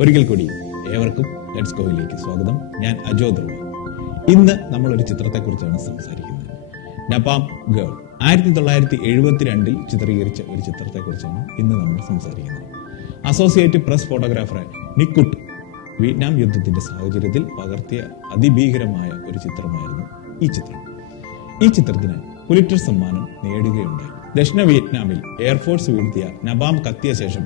ഒരിക്കൽ കൂടി ഏവർക്കും ലെറ്റ്സ് ഗോയിലേക്ക് സ്വാഗതം. ഞാൻ അജോ ധ്രുവ. ഇന്ന് നമ്മൾ ഒരു ചിത്രത്തെക്കുറിച്ചാണ് സംസാരിക്കുന്നത്. Napalm girl. ആയിരത്തി തൊള്ളായിരത്തി എഴുപത്തിരണ്ടിൽ ചിത്രീകരിച്ച ഒരു ചിത്രത്തെക്കുറിച്ചാണ് ഇന്ന് നമ്മൾ സംസാരിക്കുന്നത്. അസോസിയേറ്റ് പ്രസ് ഫോട്ടോഗ്രാഫറെ നിക്കുട്ട് വിയറ്റ്നാം യുദ്ധത്തിന്റെ സാഹചര്യത്തിൽ പകർത്തിയ അതിഭീകരമായ ഒരു ചിത്രമായിരുന്നു ഈ ചിത്രം. ഈ ചിത്രത്തിന് പുലിറ്റർ സമ്മാനം നേടുകയുണ്ടായി. ദക്ഷിണ വിയറ്റ്നാമിൽ എയർഫോഴ്സ് വീഴ്ത്തിയ നബാം കത്തിയ ശേഷം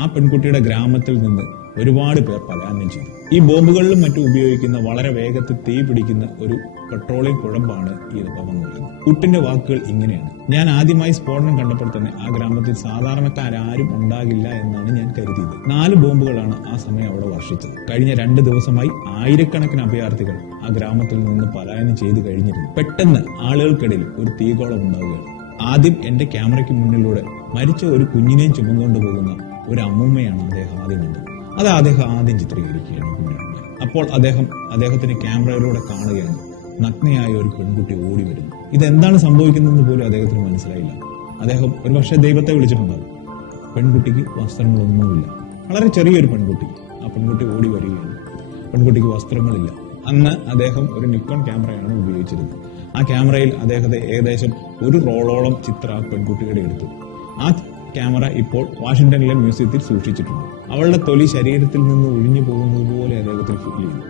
ആ പെൺകുട്ടിയുടെ ഗ്രാമത്തിൽ നിന്ന് ഒരുപാട് പേർ പലായനം ചെയ്തു. ഈ ബോംബുകളിലും മറ്റും ഉപയോഗിക്കുന്ന വളരെ വേഗത്തിൽ തീ പിടിക്കുന്ന ഒരു പെട്രോളിയം കുഴമ്പാണ് ഈ എന്ന് പറയുന്നത്. കുട്ടിന്റെ വാക്കുകൾ ഇങ്ങനെയാണ്. ഞാൻ ആദ്യമായി സ്ഫോടനം കണ്ടപ്പോൾ തന്നെ ആ ഗ്രാമത്തിൽ സാധാരണക്കാരും ഉണ്ടാകില്ല എന്നാണ് ഞാൻ കരുതിയത്. നാല് ബോംബുകളാണ് ആ സമയം അവിടെ വർഷിച്ചത്. കഴിഞ്ഞ രണ്ട് ദിവസമായി ആയിരക്കണക്കിന് അഭയാർത്ഥികൾ ആ ഗ്രാമത്തിൽ നിന്ന് പലായനം ചെയ്തു കഴിഞ്ഞിരുന്നു. പെട്ടെന്ന് ആളുകൾക്കിടയിൽ ഒരു തീകോളം ഉണ്ടാവുകയാണ്. ആദ്യം എന്റെ ക്യാമറയ്ക്ക് മുന്നിലൂടെ മരിച്ച ഒരു കുഞ്ഞിനെയും ചുമന്നുകൊണ്ട് പോകുന്ന ഒരു അമ്മൂമ്മയാണ് അദ്ദേഹം ആദ്യം കണ്ടത്. അത് അദ്ദേഹം ആദ്യം ചിത്രീകരിക്കുകയാണ് പിന്നീട് അപ്പോൾ അദ്ദേഹം അദ്ദേഹത്തിന് ക്യാമറയിലൂടെ കാണുകയാണ്. നഗ്നയായ ഒരു പെൺകുട്ടി ഓടി വരുന്നു. ഇതെന്താണ് സംഭവിക്കുന്നതെന്ന് പോലും അദ്ദേഹത്തിന് മനസ്സിലായില്ല. അദ്ദേഹം ഒരുപക്ഷെ ദൈവത്തെ വിളിച്ചിട്ടുണ്ടാവും. പെൺകുട്ടിക്ക് വസ്ത്രങ്ങളൊന്നുമില്ല വളരെ ചെറിയൊരു പെൺകുട്ടി. ആ പെൺകുട്ടി ഓടി വരികയാണ്. പെൺകുട്ടിക്ക് വസ്ത്രങ്ങളില്ല. അന്ന് അദ്ദേഹം ഒരു നിക്കോൺ ക്യാമറയാണ് ഉപയോഗിച്ചിരുന്നത്. ആ ക്യാമറയിൽ അദ്ദേഹത്തെ ഏകദേശം ഒരു റോളോളം ചിത്ര പെൺകുട്ടിയുടെ എടുത്തു. ആ ക്യാമറ ഇപ്പോൾ വാഷിംഗ്ടണിലെ മ്യൂസിയത്തിൽ സൂക്ഷിച്ചിട്ടുണ്ട്. അവളുടെ തൊലി ശരീരത്തിൽ നിന്ന് ഒഴിഞ്ഞു പോകുന്നത് പോലെ അദ്ദേഹത്തിന് ഫീൽ ചെയ്തു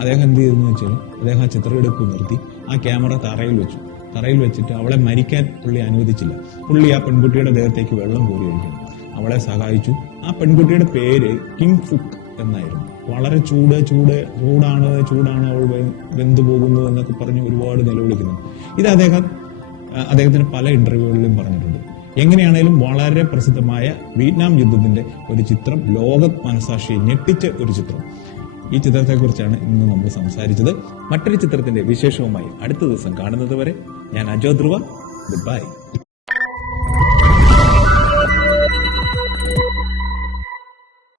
അദ്ദേഹം എന്ത് ചെയ്തെന്ന് വെച്ചാൽ അദ്ദേഹം ആ ചിത്രമെടുപ്പ് നിർത്തി ആ ക്യാമറ തറയിൽ വെച്ചു. തറയിൽ വെച്ചിട്ട് അവളെ മരിക്കാൻ പുള്ളി അനുവദിച്ചില്ല. പുള്ളി ആ പെൺകുട്ടിയുടെ ദേഹത്തേക്ക് വെള്ളം കോരി ഒഴിക്കണം അവളെ സഹായിച്ചു. ആ പെൺകുട്ടിയുടെ പേര് കിം ഫുക്ക് എന്നായിരുന്നു. വളരെ ചൂട് ചൂട് ചൂടാണ് ചൂടാണ് അവൾ വെന്തു പോകുന്നു എന്നൊക്കെ പറഞ്ഞ് ഒരുപാട് നിലവിളിക്കുന്നു. ഇത് അദ്ദേഹം അദ്ദേഹത്തിന് പല ഇന്റർവ്യൂകളിലും പറഞ്ഞിട്ടുണ്ട്. എങ്ങനെയാണേലും വളരെ പ്രസിദ്ധമായ വിയറ്റ്നാം യുദ്ധത്തിന്റെ ഒരു ചിത്രം ലോക മനസാക്ഷിയെ ഞെട്ടിച്ച ഒരു ചിത്രം. ഈ ചിത്രത്തെക്കുറിച്ചാണ് ഇന്ന് നമ്മൾ സംസാരിച്ചത്. മറ്റൊരു ചിത്രത്തിന്റെ വിശേഷവുമായി അടുത്ത ദിവസം കാണുന്നത് വരെ ഞാൻ അജോ ധ്രുവ ഗുഡ് ബൈ